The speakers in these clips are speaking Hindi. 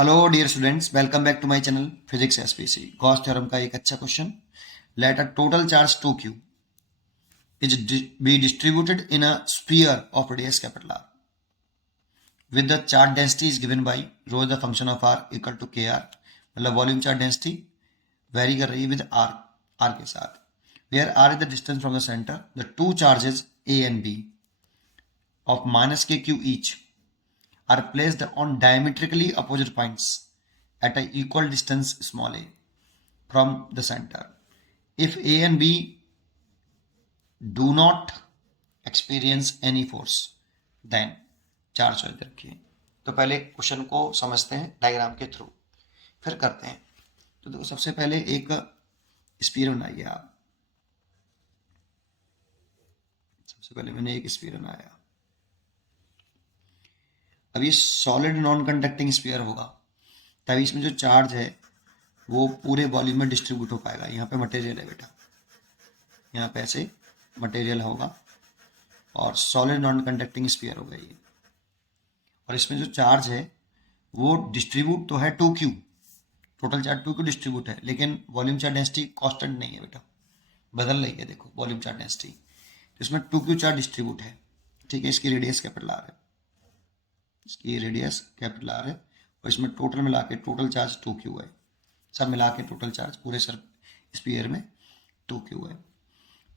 Hello dear students, welcome back to my channel physics SPC. Gauss theorem का एक अच्छा question. Let a total charge 2q is be distributed in a sphere of radius capital R with the charge density is given by rho the function of R equal to k r. मतलब वॉल्यूम चार्ज डेंसिटी वेरी कर रही है विद आर के साथ, where r is the distance from the centre. The two charges A and b of minus के q each are placed on diametrically opposite points at an equal distance small a from the center. If A and B do not experience any force, then चार चॉइस रखिए। तो पहले क्वेश्चन को समझते हैं डायग्राम के थ्रू, फिर करते हैं। तो देखो, सबसे पहले एक स्फीयर बनाइए आप। सबसे पहले मैंने एक स्फीयर बनाया। अब ये सॉलिड नॉन कंडक्टिंग स्फीयर होगा, तभी इसमें जो चार्ज है वो पूरे वॉल्यूम में डिस्ट्रीब्यूट हो पाएगा। यहाँ पे मटेरियल है बेटा, यहाँ पे ऐसे मटेरियल होगा और सॉलिड नॉन कंडक्टिंग स्फीयर होगा ये। और इसमें जो चार्ज है वो डिस्ट्रीब्यूट तो है 2q, total charge 2q distribute है, लेकिन वॉल्यूम चार्ज डेंसिटी कांस्टेंट नहीं है बेटा, बदल रही है। देखो वॉल्यूम चार्ज डेंसिटी, तो इसमें 2q चार्ज डिस्ट्रीब्यूट है। ठीक है, इसकी रेडियस कैपिटल आर है, इसकी रेडियस कैपिटल आर है, और इसमें टोटल मिला के टोटल चार्ज 2q है। सब मिला के टोटल चार्ज पूरे सर स्फीयर में 2q है।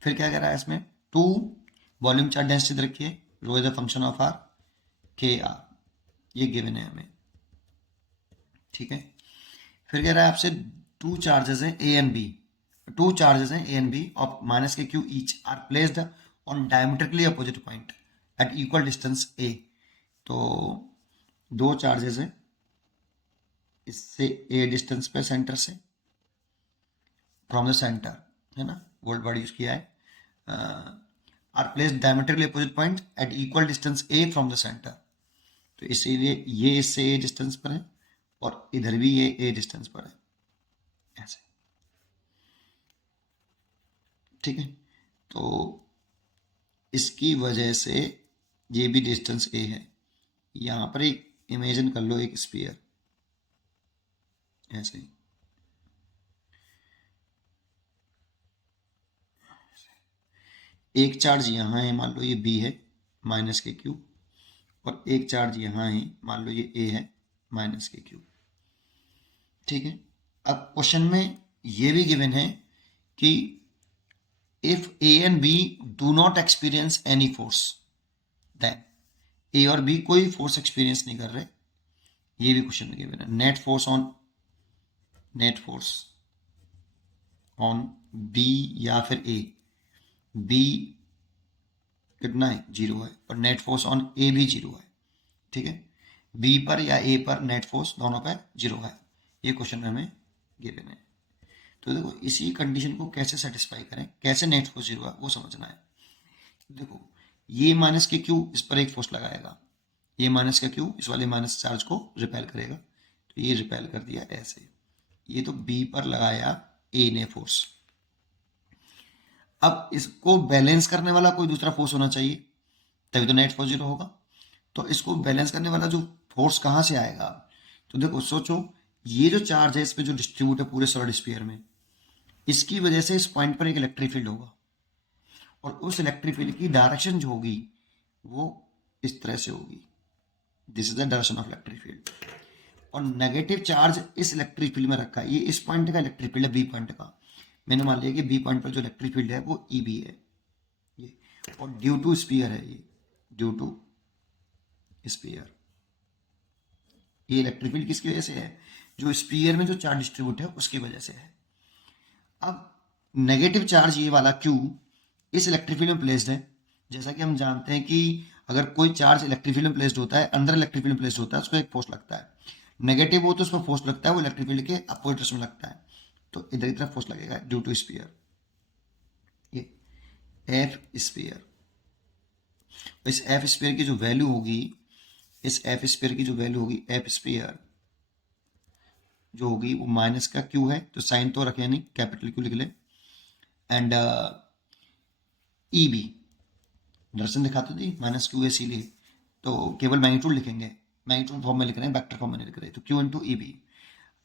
फिर क्या कह रहा है इसमें, 2 वॉल्यूम चार्ज डेंसिटी रखिए, rho is the function of r के आर, ये गिवन है हमें। ठीक है, फिर कह रहा है आपसे 2 चार्जेस हैं ए एंड बी, 2 चार्जेस हैं a and b of minus के q each are placed on diametrically opposite point at equal distance a. तो दो चार्जेस हैं, इससे ए डिस्टेंस पे सेंटर से, फ्रॉम द सेंटर, है ना, वर्ड वर्ड यूज किया है। Are placed diametrically opposite point at equal distance a from the centre. तो इसीलिए ये इससे ए डिस्टेंस पर है और इधर भी ये ए डिस्टेंस पर है, ऐसे। ठीक है, तो इसकी वजह से ये भी डिस्टेंस ए है। यहां पर एक इमेजिन कर लो, एक स्फीयर ऐसे, एक चार्ज यहाँ है, मान लो ये बी है माइनस के क्यू, और एक चार्ज यहाँ है, मान लो ये ए है माइनस के क्यू। ठीक है, अब क्वेश्चन में ये भी गिवन है कि if a and b do not experience any force, then a और बी कोई फोर्स एक्सपीरियंस नहीं कर रहे, ये भी क्वेश्चन में गिवन है। नेट फोर्स ऑन बी या फिर ए, बी कितना है, 0 है, और नेट फोर्स ऑन ए भी 0 है। ठीक है, बी पर या ए पर नेट फोर्स दोनों पे 0 है, ये क्वेश्चन में हमें गिवन है। तो देखो, इसी कंडीशन को कैसे सेटिस्फाई करें, कैसे नेट फोर्स 0 है वो समझना है। देखो, ये माइनस के क्यू इस पर एक फोर्स लगाएगा, ये माइनस का क्यू इस वाले माइनस चार्ज को रिपेल करेगा, तो ये रिपेल कर दिया ऐसे। ये तो बी पर लगाया ए ने फोर्स। अब इसको बैलेंस करने वाला कोई दूसरा फोर्स होना चाहिए, तभी तो नेट फोर्स 0 होगा। तो इसको बैलेंस करने वाला जो फोर्स कहाँ से आएगा, तो देखो सोचो, ये जो चार्ज है इस पे जो डिस्ट्रीब्यूट है पूरे सॉलिड स्फीयर में, इसकी वजह से इस पॉइंट पर एक इलेक्ट्रिक फील्ड होगा, और उस इलेक्ट्रिक फील्ड की डायरेक्शन जो होगी वो इस तरह से होगी। This is the direction of electric field. और नेगेटिव चार्ज इस इलेक्ट्रिक फील्ड में रखा है, ये इस पॉइंट का इलेक्ट्रिक फील्ड है, बी पॉइंट का। मैंने मान लिया कि बी पॉइंट पर जो इलेक्ट्रिक फील्ड है वो ई बी है ये, और ड्यू टू स्फीयर है ये, ड्यू टू स्फीयर। ये इलेक्ट्रिक फील्ड किसकी वजह से है, जो स्फीयर में जो चार्ज डिस्ट्रीब्यूट है उसकी वजह से है। अब नेगेटिव चार्ज ये वाला क्यू इस इलेक्ट्रिक फील्ड में प्लेस्ड है। जैसा कि हम जानते हैं कि अगर कोई चार्ज इलेक्ट्रिक फील्ड में प्लेस्ड होता है, अंदर इलेक्ट्रिक फील्ड में प्लेस्ड होता है, उसको एक फोर्स लगता है। नेगेटिव हो तो उस पर फोर्स लगता है, वो इलेक्ट्रिक फील्ड के अपोजिट डायरेक्शन में लगता है, तो इधर की तरफ फोर्स लगेगा ड्यू टू स्फीयर, ये एफ स्फीयर। इस एफ स्फीयर की जो वैल्यू होगी, इस एफ स्फीयर की जो वैल्यू होगी, एफ स्फीयर जो होगी वो माइनस का क्यू है, तो साइन तो रखे नहीं, कैपिटल क्यू लिख ले, एंड ई बी, दर्शन दिखाते थी माइनस क्यू है इसीलिए, तो केवल मैग्नीट्यूड लिखेंगे, मैग्नीट्यूड फॉर्म में लिख रहे हैं, वेक्टर फॉर्म में नहीं लिख रहे। तो Q इंटू ई बी,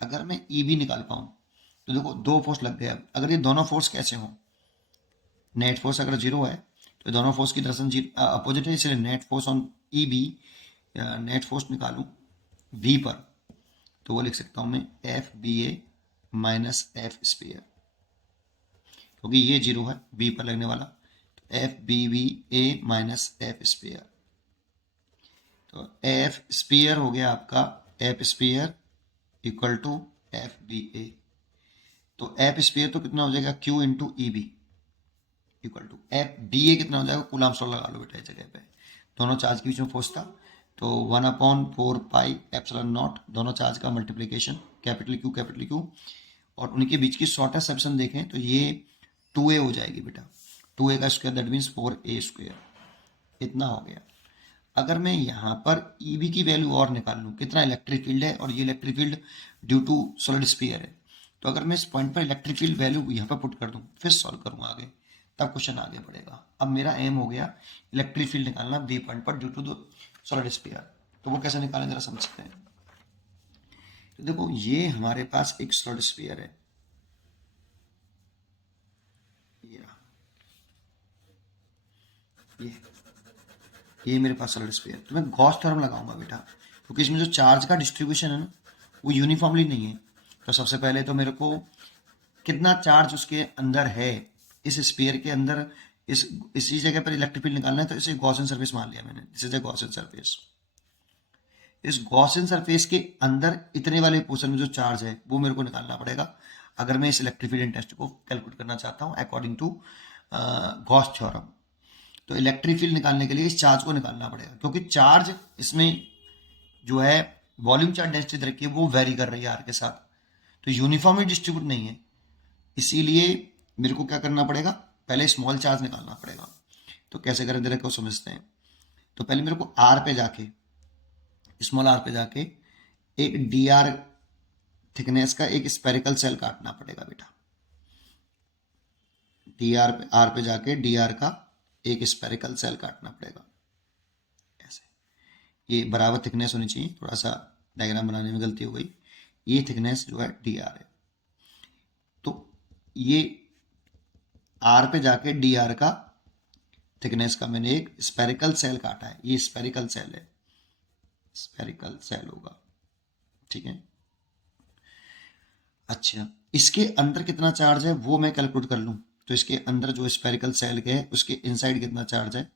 अगर मैं ई बी निकाल पाऊँ तो देखो दो फोर्स लग गया। अगर ये दोनों फोर्स कैसे हों, नेट फोर्स अगर जीरो है तो दोनों फोर्स की डायरेक्शन अपोजिट है, इसलिए net force on e b, net force निकालूं वी पर, तो वो लिख सकता हूं मैं f b a minus f sphere, क्योंकि ये जीरो है बी पर लगने वाला, तो f b b a minus f sphere. तो एफ स्पेयर हो गया आपका f sphere equal to f b a. तो एफ स्पेयर तो कितना हो जाएगा q into e b equal to f b ए, कितना हो जाएगा कूलम्ब लॉ लगा लो बेटा इस जगह पे, दोनों चार्ज के बीच में फोर्स था, तो 1/4 पाई एप्सिलॉन नॉट, दोनों चार्ज का मल्टीप्लिकेशन कैपिटल क्यू, और उनके बीच की शॉर्टेस्ट सेक्शन देखें तो ये 2a हो जाएगी बेटा, 2a का square that means 4a square, इतना हो गया। अगर मैं यहाँ पर ई बी की वैल्यू और निकाल लूँ, कितना इलेक्ट्रिक फील्ड है और ये electric field due to solid sphere है, तो अगर मैं इस पॉइंट पर इलेक्ट्रिक फील्ड वैल्यू यहाँ पर पुट कर दूँ फिर सॉल्व करूँगा आगे, तब क्वेश्चन आगे बढ़ेगा। अब मेरा एम हो गया इलेक्ट्रिक फील्ड निकालना बी पॉइंट पर due to the solid sphere, तो वो कैसे निकालें जरा समझते हैं। तो देखो ये हमारे पास एक सॉलिड स्फीयर है, ये मेरे पास सॉलिड स्फीयर, तो मैं गॉस थ्योरम लगाऊंगा बेटा, क्योंकि इसमें जो चार्ज का डिस्ट्रीब्यूशन है ना वो यूनिफॉर्मली नहीं है। तो सबसे पहले तो मेरे को कितना चार्ज उसके अंदर है, इस स्फीयर के अंदर, इसी जगह पर इलेक्ट्रिक फील्ड निकालना है, तो इसे गॉसियन सरफेस मान लिया मैंने, this is a Gaussian surface. इस गॉसियन सरफेस के अंदर इतने वाले पोर्शन में जो चार्ज है वो मेरे को निकालना पड़ेगा, अगर मैं इस इलेक्ट्रिक फील्ड इंटेंसिटी को कैलकुलेट करना चाहता हूँ अकॉर्डिंग टू गॉस थ्योरम। तो इलेक्ट्रिक फील्ड निकालने के लिए इस चार्ज को निकालना पड़ेगा, क्योंकि चार्ज इसमें जो है वॉल्यूम चार्ज डेंसिटी रखी है वो वेरी कर रही है आर के साथ, तो यूनिफॉर्मली डिस्ट्रीब्यूट नहीं है, इसीलिए मेरे को क्या करना पड़ेगा, पहले स्मॉल चार्ज निकालना पड़ेगा। तो कैसे करें जरा को समझते हैं। तो पहले मेरे को आर पे जाके, स्मॉल आर पे जाके एक डी आर थिकनेस का एक स्पेरिकल सेल काटना पड़ेगा बेटा, डी आर पे जाके डी आर का एक स्पेरिकल सेल काटना पड़ेगा ऐसे, ये बराबर थिकनेस होनी चाहिए, थोड़ा सा डायग्राम बनाने में गलती हो गई, ये थिकनेस जो है डी आर है, तो ये आर पे जाके डी आर का थिकनेस का मैंने एक स्पेरिकल सेल काटा है, ये स्पेरिकल सेल है, स्पेरिकल सेल होगा, ठीक है। अच्छा, इसके अंदर कितना चार्ज है वो मैं कैलकुलेट कर लूँ, तो इसके अंदर जो स्पेरिकल सेल के है उसके इनसाइड कितना चार्ज है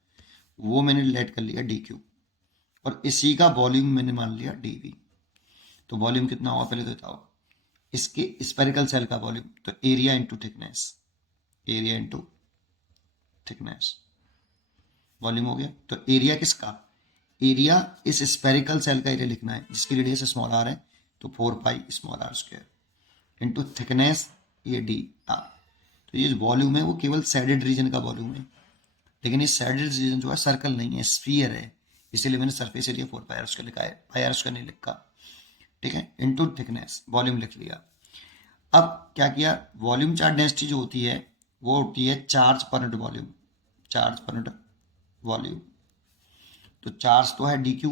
वो मैंने लेट कर लिया डी क्यू, और इसी का वॉल्यूम मैंने मान लिया डी वी। तो वॉल्यूम कितना हुआ पहले तो बताओ, इसके स्पेरिकल सेल का वॉल्यूम, तो area into thickness, area into thickness, volume हो गया। तो एरिया किसका, एरिया इस स्पेरिकल सेल का एरिया लिखना है जिसकी रेडियस स्मॉल आर है, तो 4 pi small r square into thickness ये डी आर। तो ये वॉल्यूम है वो केवल सैडेड रीजन का वॉल्यूम है, लेकिन ये सैडेड रीजन जो है सर्कल नहीं है, स्फीयर है, इसीलिए मैंने surface area 4 pi r square लिखा है, पाई आर स्क्वायर नहीं लिखा, ठीक है, इंटू थिकनेस, वॉल्यूम लिख लिया। अब क्या किया, वॉल्यूम चार्ज डेंसिटी जो होती है वो होती है charge per unit volume, charge per unit volume. तो चार्ज तो है डी क्यू,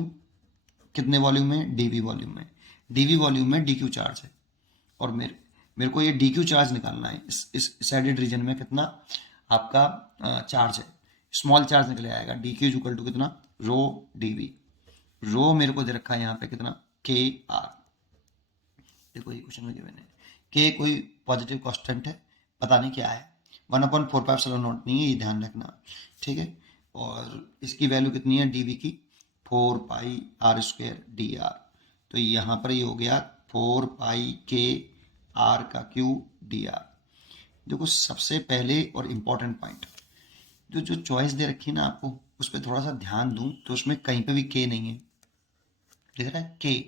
कितने वॉल्यूम में, डी वी वॉल्यूम में, डी वी वॉल्यूम में डी क्यू चार्ज है, और मेरे को ये डी क्यू चार्ज निकालना है, इस सैडेड रीजन में कितना आपका चार्ज है, स्मॉल चार्ज निकले आएगा, डी क्यू इक्वल टू कितना रो डी वी, रो मेरे को दे रखा है यहाँ पे कितना के आर, देखो ये क्वेश्चन में गिवन है, के कोई पॉजिटिव कांस्टेंट है, पता नहीं क्या है, 1/4 नहीं है, ये ध्यान रखना, ठीक है। और इसकी वैल्यू कितनी है डी वी की, 4 pi r square D r, तो यहाँ पर ये हो गया 4 पाई के आर का क्यू डी आर। देखो सबसे पहले और इम्पोर्टेंट पॉइंट, जो जो चॉइस दे रखी है ना आपको उस पर थोड़ा सा ध्यान दूं, तो उसमें कहीं पे भी के नहीं है, दिख रहा है के,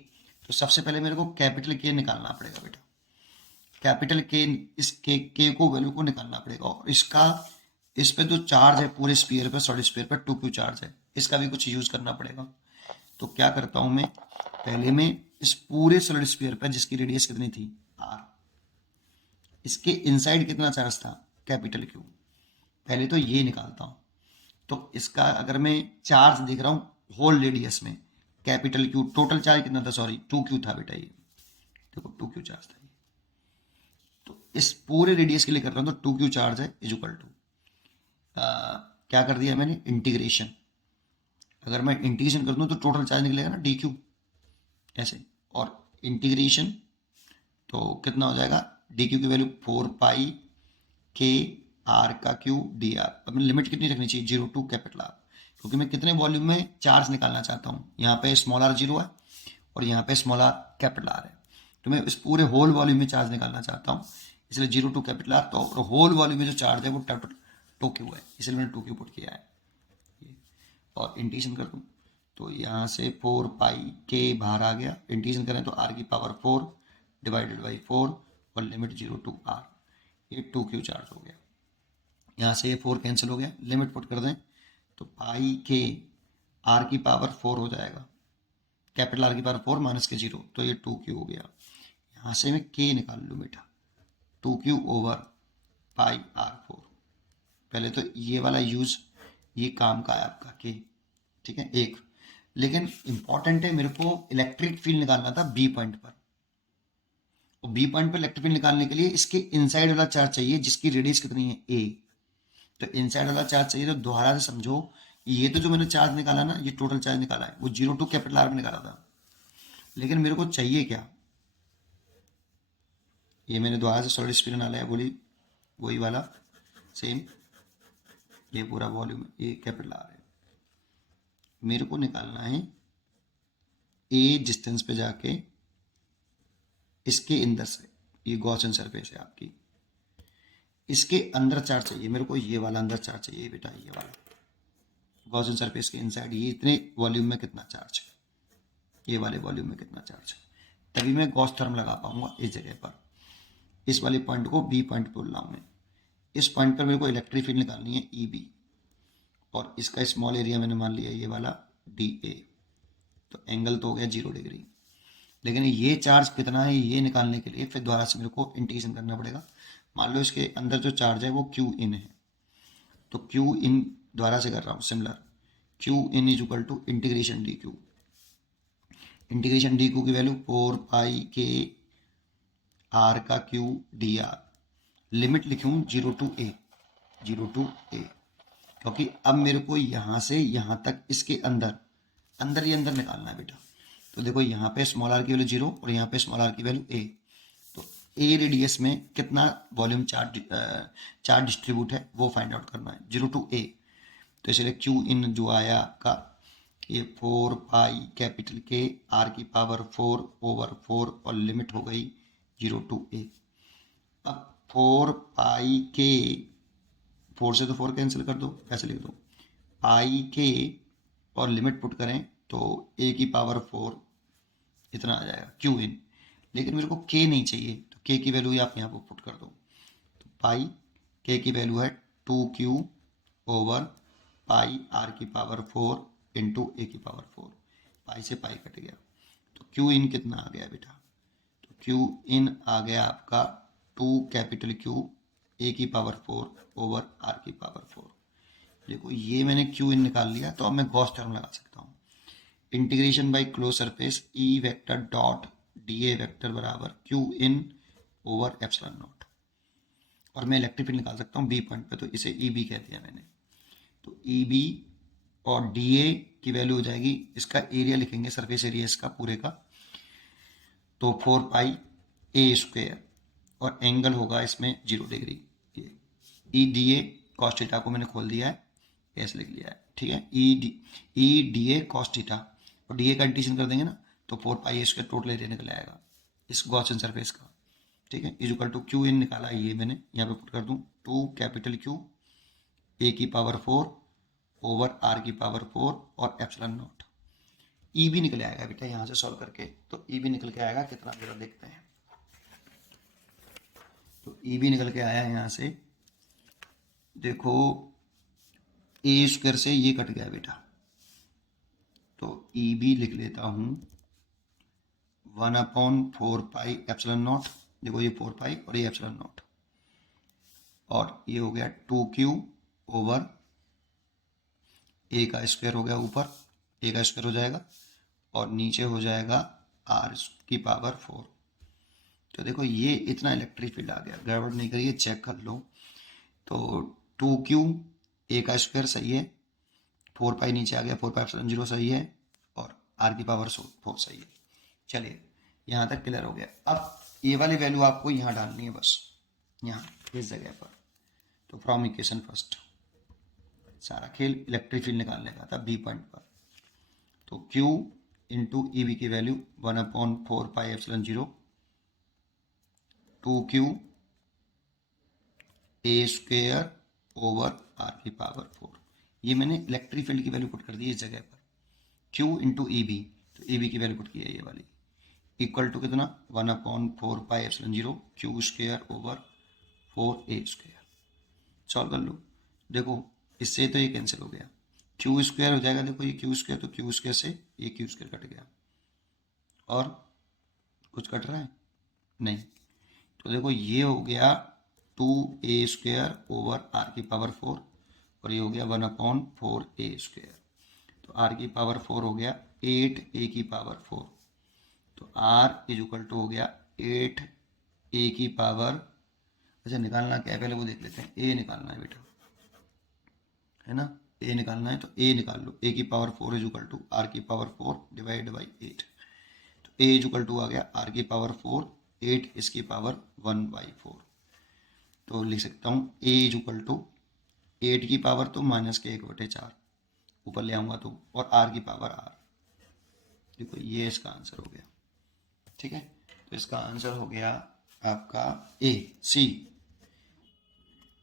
तो सबसे पहले मेरे को कैपिटल के निकालना पड़ेगा बेटा, कैपिटल के, इस के को वैल्यू को निकालना पड़ेगा, और इसका इस पे जो चार्ज है पूरे स्फीयर पे, सॉलिड स्फीयर पे 2q चार्ज है, इसका भी कुछ यूज करना पड़ेगा। तो क्या करता हूं मैं, पहले मैं इस पूरे सॉलिड स्फीयर पे जिसकी रेडियस कितनी थी r, इसके इनसाइड कितना चार्ज था कैपिटल क्यू, पहले तो ये निकालता हूं। तो इसका अगर मैं चार्ज देख रहा हूं होल रेडियस में, कैपिटल क्यू, टोटल चार्ज कितना था, सॉरी 2Q था बेटा, ये देखो 2Q चार्ज था ये। तो इस पूरे रेडियस के लिए कर रहा हूँ तो 2Q चार्ज है इज इक्वल टू क्या कर दिया मैंने, इंटीग्रेशन। अगर मैं इंटीग्रेशन कर दूँ तो टोटल चार्ज निकलेगा ना DQ ऐसे, और इंटीग्रेशन तो कितना हो जाएगा, DQ की वैल्यू 4 पाई के आर का क्यू डी आर। अब लिमिट कितनी रखनी चाहिए, 0 टू कैपिटल आर, क्योंकि मैं कितने वॉल्यूम में चार्ज निकालना चाहता हूँ। यहाँ पे स्मॉल आर 0 है और यहाँ पे स्मॉल आर कैपिटल आर है, तो मैं इस पूरे होल वॉल्यूम में चार्ज निकालना चाहता हूँ, इसलिए 0 टू कैपिटल आर। तो होल वॉल्यूम में जो चार्ज है वो 2Q है, इसलिए मैंने 2Q पुट किया है। और इंटीग्रेशन कर दूँ तो यहाँ से 4 पाई के बाहर आ गया, इंटीग्रेशन करें तो आर की पावर 4 डिवाइडेड बाई 4 और लिमिट 0 टू आर, ये 2Q चार्ज हो गया। यहाँ से ये 4 कैंसिल हो गया, लिमिट पुट कर दें तो पाई के आर की पावर 4 हो जाएगा, कैपिटल आर की पावर 4 माइनस के 0, तो ये 2Q हो गया। यहाँ से मैं के निकाल लूँ बेटा, 2Q ओवर पाई R4। पहले तो ये वाला यूज, ये काम का है आपका के, ठीक है एक। लेकिन इंपॉर्टेंट है, मेरे को इलेक्ट्रिक फील्ड निकालना था बी पॉइंट पर, और बी पॉइंट पर इलेक्ट्रिक फील्ड निकालने के लिए इसके इनसाइड वाला चार्ज चाहिए जिसकी रेडियस कितनी है ए। तो इनसाइड वाला चार्ज चाहिए, तो दोबारा से समझो, ये तो जो मैंने चार्ज निकाला ना, ये टोटल चार्ज निकाला है, वो 0 टू कैपिटल आर में निकाला था। लेकिन मेरे को चाहिए क्या, ये मैंने दोबारा से सॉलिड स्पीड निकाला है, बोली वही वाला सेम, ये पूरा वॉल्यूम, ये कैपिटल आर है। मेरे को निकालना है ए डिस्टेंस पे जाके इसके अंदर से, ये गॉसियन सरफेस है आपकी, इसके अंदर चार्ज चाहिए मेरे को, ये वाला अंदर चार्ज चाहिए बेटा, ये वाला गॉसियन सरफेस के इनसाइड, ये इतने वॉल्यूम में कितना चार्ज है, ये वाले वॉल्यूम में कितना चार्ज है, तभी मैं गॉस थर्म लगा पाऊंगा इस जगह पर। इस वाले पॉइंट को बी पॉइंट बोल रहा हूँ मैं। इस पॉइंट पर मेरे को इलेक्ट्रिक फील्ड निकालनी है EB, और इसका स्मॉल एरिया मैंने मान लिया ये वाला DA, तो एंगल तो हो गया 0 डिग्री। लेकिन ये चार्ज कितना है ये निकालने के लिए फिर दोबारा से मेरे को इंटीग्रेशन करना पड़ेगा। मान लो इसके अंदर जो चार्ज है वो Q इन है, तो Q इन दोबारा से कर रहा हूँ similar, Q in is equal to integration DQ। Integration DQ की वैल्यू 4 पाई के आर का क्यू डी आर, लिमिट लिखूँ 0 टू A, 0 टू A, क्योंकि अब मेरे को यहाँ से यहाँ तक इसके अंदर अंदर ही अंदर निकालना है बेटा। तो देखो यहाँ पे स्मॉल आर की वैल्यू 0 और यहाँ पे स्मॉल आर की वैल्यू A, तो A रेडियस में कितना वॉल्यूम चार्ज डिस्ट्रीब्यूट है वो फाइंड आउट करना है, 0 टू A। तो इसलिए Q इन जो आया आपका ये 4 पाई कैपिटल के आर की पावर 4 ओवर 4 और लिमिट हो गई 0 टू A। अब 4 पाई के, 4 से तो 4 कैंसिल कर दो, ऐसे लिख दो पाई के और लिमिट पुट करें तो A की पावर 4 इतना आ जाएगा Q इन। लेकिन मेरे को K नहीं चाहिए, तो K की वैल्यू आप यहाँ पर पुट कर दो, तो पाई K की वैल्यू है 2Q ओवर पाई आर की पावर 4 इंटू A की पावर 4, पाई से पाई कट गया, तो Q इन कितना आ गया बेटा, तो Q इन आ गया आपका 2 कैपिटल Q A की पावर 4 ओवर R की पावर 4। देखो ये मैंने Q इन निकाल लिया, तो अब मैं गॉस थ्योरम लगा सकता हूँ, integration by close surface E vector dot DA vector बराबर Q in over epsilon not. और मैं इलेक्ट्रिक फील्ड निकाल सकता हूँ बी पॉइंट पे, तो इसे EB कह दिया मैंने, तो EB और DA की वैल्यू हो जाएगी, इसका एरिया लिखेंगे सरफेस एरिया इसका पूरे का, तो 4 पाई A स्क्वेयर, और एंगल होगा इसमें 0 डिग्री। ये EDA कॉस थीटा को मैंने खोल दिया है, ऐसे लिख लिया है, ठीक है, EDA कॉस थीटा, और DA का इंटीग्रेशन कर देंगे ना तो 4 पाई A स्क्वेयर टोटल एरिया निकल आएगा इस गॉसियन सरफेस का, ठीक है, इज इक्वल टू Q इन निकाला ये मैंने, यहाँ पे पुट कर दूँ 2 कैपिटल Q A की पावर 4 ओवर R की पावर 4 और एप्सिलॉन नॉट। EB निकल आएगा बेटा यहाँ से सॉल्व करके, तो EB निकल के आएगा कितना जरा देखते हैं, तो EB निकल के आया यहाँ से, देखो A स्क्वायर से ये कट गया बेटा, तो EB लिख लेता हूँ 1/4 पाई एप्सिलॉन नॉट, देखो ये 4 पाई और ये एप्सिलॉन नॉट, और ये हो गया 2Q ओवर A का स्क्वायर हो गया ऊपर, A का स्क्वायर हो जाएगा, और नीचे हो जाएगा आर की पावर 4। तो देखो ये इतना इलेक्ट्रिक फील्ड आ गया, गड़बड़ नहीं करिए, चेक कर लो। तो 2Q ए का स्क्वायर सही है, 4 पाई नीचे आ गया, 4 पाई 0 सही है, और आर की पावर 4 सही है। चलिए यहाँ तक क्लियर हो गया। अब ये वाली वैल्यू आपको यहाँ डालनी है, बस यहाँ इस जगह पर। तो फ्रॉम इक्वेशन फर्स्ट सारा खेल इलेक्ट्रिक फील्ड निकालने का था बी पॉइंट पर। तो Q इंटू ई बी की value 1/4πε0 2Q a square over r की पावर 4। ये मैंने इलेक्ट्रिक फील्ड की वैल्यू पुट कर दी इस जगह पर। Q इंटू ई बी, तो ई बी की वैल्यू पुट की है ये वाली, इक्वल टू कितना 1/4πε0 Q square over 4A square. Solve कर लो। देखो इससे तो ये कैंसिल हो गया, क्यू स्क्वायर हो जाएगा। देखो ये क्यू स्क्वायर, तो क्यू स्क्वायर से ये क्यू स्क्वायर कट गया, और कुछ कट रहा है नहीं। तो देखो ये हो गया 2A स्क्वायर ओवर आर की पावर 4, और ये हो गया 1/4A स्क्वायर। तो आर की पावर 4 हो गया 8A की पावर 4। तो आर इज इक्वल टू हो गया 8A की पावर, अच्छा निकालना क्या है पहले वो देख लेते हैं। ए निकालना है बेटा, है ना, ए निकालना है। तो ए निकाल लो, ए की power 4 is equal to r की पावर 4 डिवाइड बाई 8। तो ए इज इक्वल टू आ गया आर की पावर 4, 8 इसकी पावर 1/4। तो लिख सकता हूँ ए इज इक्वल टू 8 की पावर तो -1/4 ऊपर ले आऊँगा तो, और आर की पावर आर। देखो ये इसका आंसर हो गया। ठीक है, तो इसका आंसर हो गया आपका ए सी,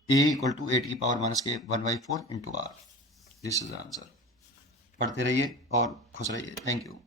ए इक्वल टू 8 की power -1/4 into r. This is answer. पढ़ते रहिए और खुश रहिए। Thank you.